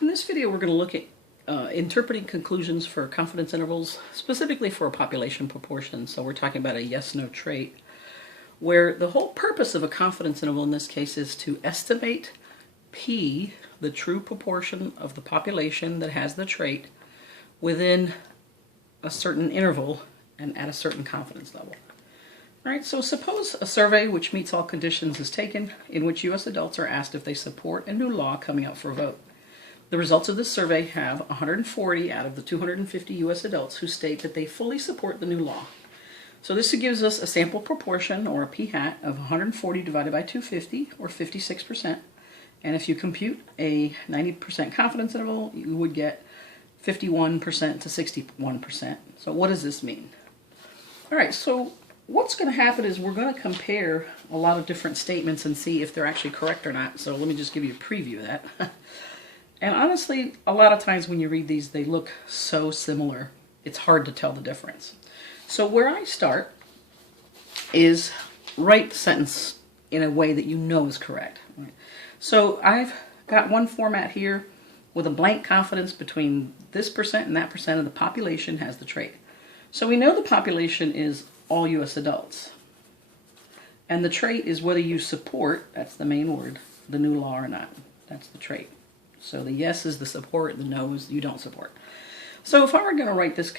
In this video, we're going to look at interpreting conclusions for confidence intervals, specifically for a population proportion. So we're talking about a yes-no trait, where the whole purpose of a confidence interval in this case is to estimate P, the true proportion of the population that has the trait, within a certain interval and at a certain confidence level. All right, so suppose a survey which meets all conditions is taken, in which U.S. adults are asked if they support a new law coming up for a vote. The results of this survey have 140 out of the 250 U.S. adults who state that they fully support the new law. So this gives us a sample proportion, or a p-hat, of 140 divided by 250, or 56%. And if you compute a 90% confidence interval, you would get 51% to 61%. So what does this mean? All right, so what's going to happen is we're going to compare a lot of different statements and see if they're actually correct or not. So let me just give you a preview of that. And honestly, a lot of times when you read these, they look so similar, it's hard to tell the difference. So where I start is write the sentence in a way that you know is correct. Right? So I've got one format here with a blank confidence between this percent and that percent of the population has the trait. So we know the population is all U.S. adults. And the trait is whether you support, that's the main word, the new law or not. That's the trait. So the yes is the support, the no is you don't support. So if I were going to write this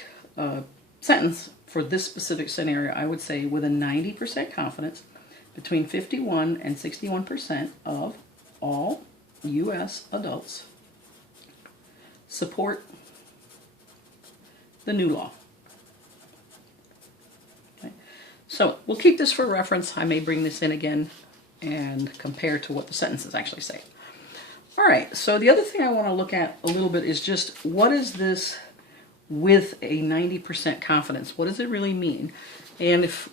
sentence for this specific scenario, I would say with a 90% confidence, between 51 and 61% of all U.S. adults support the new law. Okay. So we'll keep this for reference. I may bring this in again and compare to what the sentences actually say. All right, so the other thing I want to look at a little bit is just what is this with a 90% confidence? What does it really mean? And if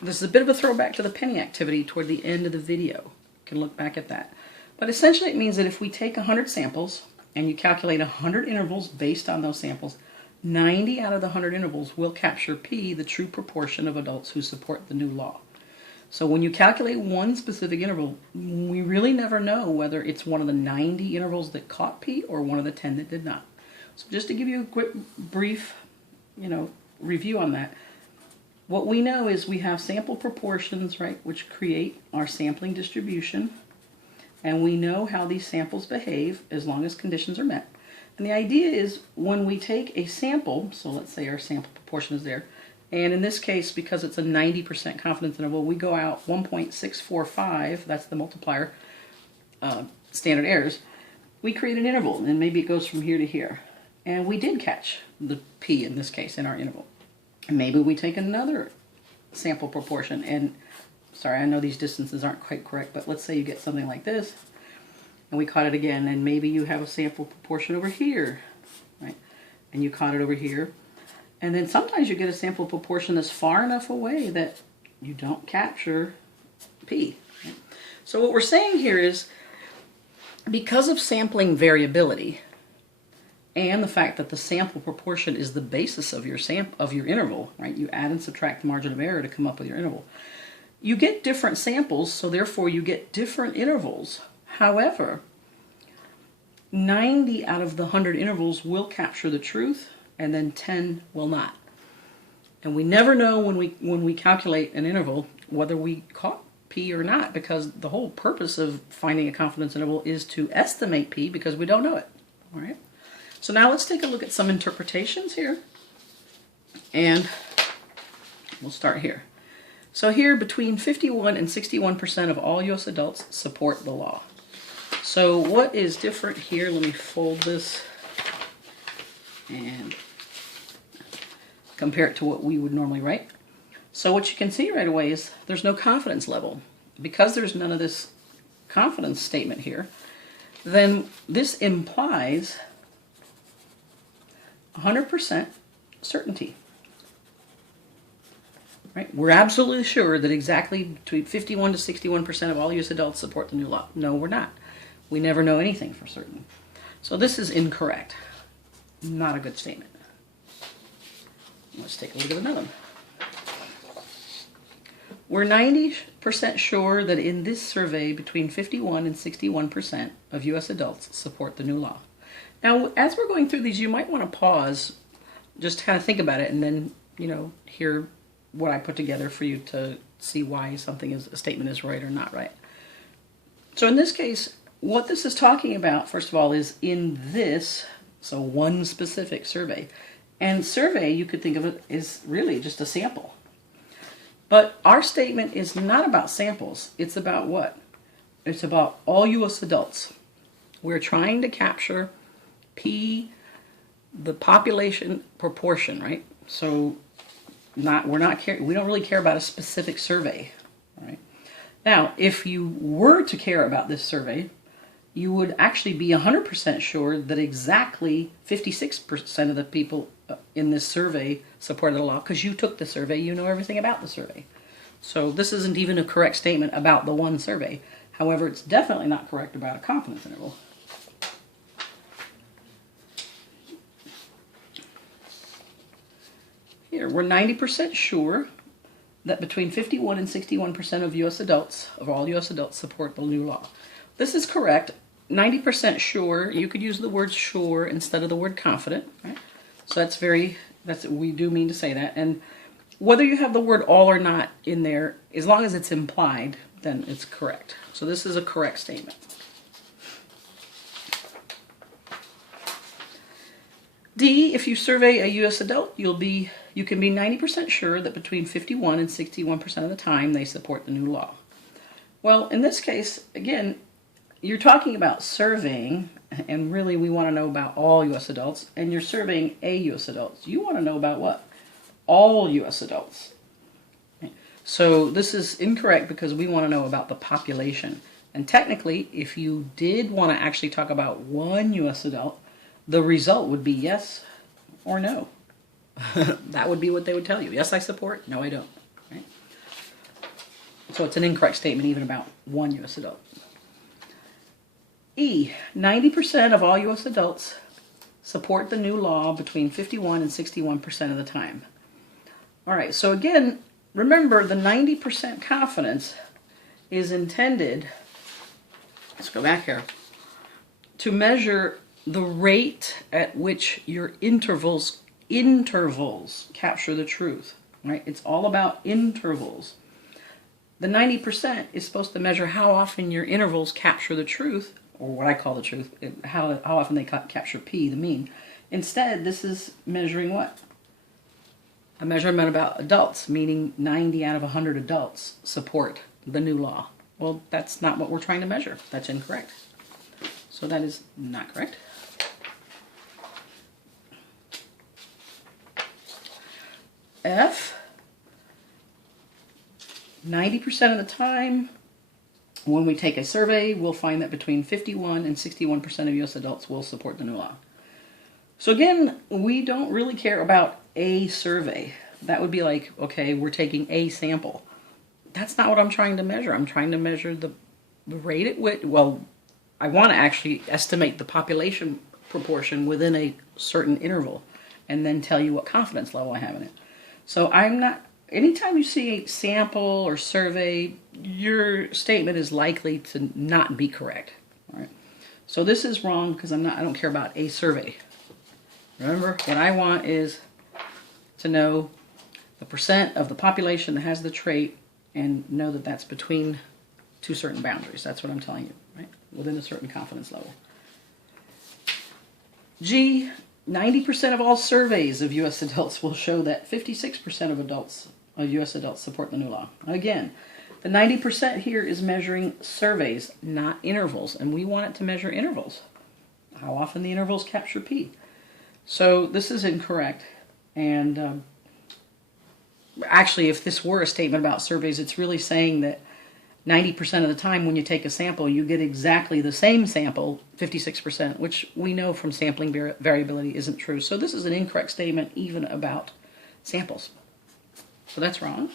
this is a bit of a throwback to the penny activity toward the end of the video. You can look back at that. But essentially it means that if we take 100 samples and you calculate 100 intervals based on those samples, 90 out of the 100 intervals will capture P, the true proportion of adults who support the new law. So when you calculate one specific interval, we really never know whether it's one of the 90 intervals that caught P or one of the 10 that did not. So just to give you a quick, brief, review on that, what we know is we have sample proportions, right, which create our sampling distribution, and we know how these samples behave as long as conditions are met. And the idea is when we take a sample, so let's say our sample proportion is there, and in this case, because it's a 90% confidence interval, we go out 1.645, that's the multiplier, standard errors. We create an interval, and maybe it goes from here to here. And we did catch the P in this case in our interval. And maybe we take another sample proportion, and sorry, I know these distances aren't quite correct, but let's say you get something like this, and we caught it again, and maybe you have a sample proportion over here, right? And you caught it over here. And then sometimes you get a sample proportion that's far enough away that you don't capture P. Right? So what we're saying here is, because of sampling variability and the fact that the sample proportion is the basis of your interval, right? You add and subtract the margin of error to come up with your interval. You get different samples, so therefore you get different intervals. However, 90 out of the 100 intervals will capture the truth, and then 10 will not. And we never know when we calculate an interval whether we caught P or not, because the whole purpose of finding a confidence interval is to estimate P because we don't know it. All right. So now let's take a look at some interpretations here. And we'll start here. So here, between 51 and 61% of all U.S. adults support the law. So what is different here? Let me fold this and compare it to what we would normally write. So what you can see right away is there's no confidence level. Because there's none of this confidence statement here, then this implies 100% certainty. Right? We're absolutely sure that exactly between 51 to 61% of all U.S. adults support the new law. No, we're not. We never know anything for certain. So this is incorrect. Not a good statement. Let's take a look at another one. We're 90% sure that in this survey, between 51 and 61% of U.S. adults support the new law. Now, as we're going through these, you might want to pause, just kind of think about it, and then, hear what I put together for you to see why a statement is right or not right. So in this case, what this is talking about, first of all, is in this, so one specific survey. And survey, you could think of it as really just a sample. But our statement is not about samples. It's about what? It's about all U.S. adults. We're trying to capture P, the population proportion, right? So we don't really care about a specific survey, right? Now, if you were to care about this survey, you would actually be 100% sure that exactly 56% of the people in this survey supported the law, because you took the survey, you know everything about the survey. So this isn't even a correct statement about the one survey. However, it's definitely not correct about a confidence interval. Here, we're 90% sure that between 51 and 61% of U.S. adults, of all U.S. adults, support the new law. This is correct. 90% sure, you could use the word sure instead of the word confident, right? So we do mean to say that. And whether you have the word all or not in there, as long as it's implied, then it's correct. So this is a correct statement. D, if you survey a U.S. adult, you can be 90% sure that between 51 and 61% of the time they support the new law. Well, in this case, again, you're talking about surveying, and really we want to know about all U.S. adults, and you're surveying a U.S. adult. You want to know about what? All U.S. adults. So this is incorrect because we want to know about the population. And technically, if you did want to actually talk about one U.S. adult, the result would be yes or no. That would be what they would tell you. Yes, I support. No, I don't. Right? So it's an incorrect statement even about one U.S. adult. E, 90% of all U.S. adults support the new law between 51 and 61% of the time. All right, so again, remember the 90% confidence is intended, let's go back here, to measure the rate at which your intervals capture the truth, right? It's all about intervals. The 90% is supposed to measure how often your intervals capture the truth, or what I call the truth, how often they capture P, the mean. Instead, this is measuring what? A measurement about adults, meaning 90 out of 100 adults support the new law. Well, that's not what we're trying to measure. That's incorrect. So that is not correct. F, 90% of the time, when we take a survey, we'll find that between 51 and 61% of U.S. adults will support the new law. So again, we don't really care about a survey. That would be like, okay, we're taking a sample. That's not what I'm trying to measure. I'm trying to measure the rate at which, I want to actually estimate the population proportion within a certain interval and then tell you what confidence level I have in it. So anytime you see a sample or survey, your statement is likely to not be correct. All right. So this is wrong because I don't care about a survey. Remember, what I want is to know the percent of the population that has the trait and know that that's between two certain boundaries. That's what I'm telling you, right? Within a certain confidence level. G, 90% of all surveys of U.S. adults will show that 56% of U.S. adults support the new law. Again, the 90% here is measuring surveys, not intervals, and we want it to measure intervals. How often the intervals capture P. So this is incorrect, and actually, if this were a statement about surveys, it's really saying that 90% of the time when you take a sample, you get exactly the same sample, 56%, which we know from sampling variability isn't true. So this is an incorrect statement even about samples. So that's wrong.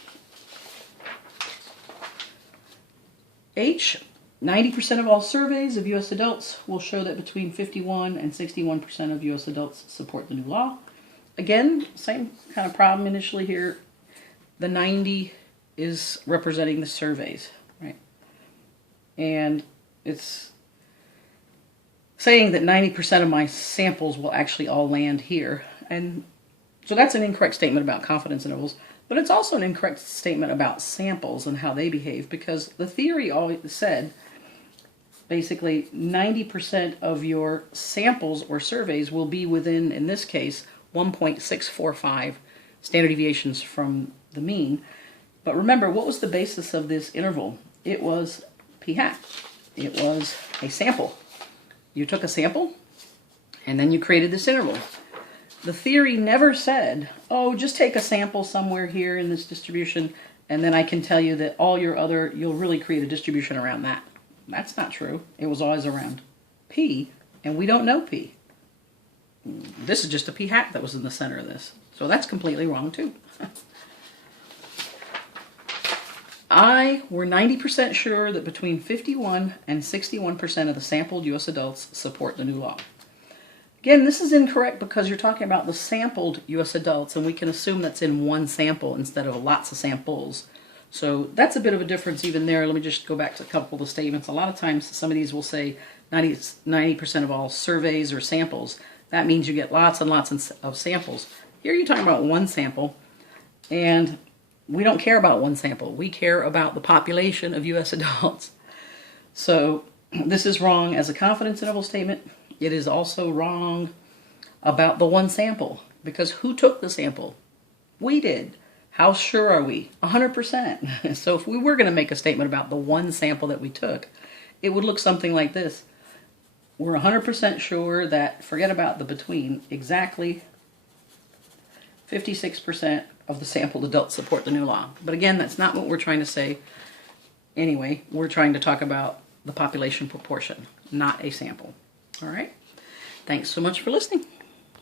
H, 90% of all surveys of U.S. adults will show that between 51 and 61% of U.S. adults support the new law. Again, same kind of problem initially here. The 90 is representing the surveys, right? And it's saying that 90% of my samples will actually all land here. And so that's an incorrect statement about confidence intervals, but it's also an incorrect statement about samples and how they behave, because the theory always said basically 90% of your samples or surveys will be within, in this case, 1.645 standard deviations from the mean. But remember, what was the basis of this interval? It was p hat. It was a sample. You took a sample, and then you created this interval. The theory never said, oh, just take a sample somewhere here in this distribution, and then I can tell you that all your other, you'll really create a distribution around that. That's not true. It was always around p, and we don't know p. This is just a p hat that was in the center of this. So that's completely wrong, too. We're 90% sure that between 51 and 61% of the sampled U.S. adults support the new law. Again, this is incorrect because you're talking about the sampled U.S. adults, and we can assume that's in one sample instead of lots of samples. So that's a bit of a difference even there. Let me just go back to a couple of the statements. A lot of times some of these will say 90% of all surveys or samples. That means you get lots and lots of samples. Here you're talking about one sample, and we don't care about one sample. We care about the population of U.S. adults. So this is wrong as a confidence interval statement. It is also wrong about the one sample, because who took the sample? We did. How sure are we? 100%. So if we were going to make a statement about the one sample that we took, it would look something like this. We're 100% sure that, forget about the between, exactly 56% of the sampled adults support the new law. But again, that's not what we're trying to say. Anyway, we're trying to talk about the population proportion, not a sample. All right? Thanks so much for listening.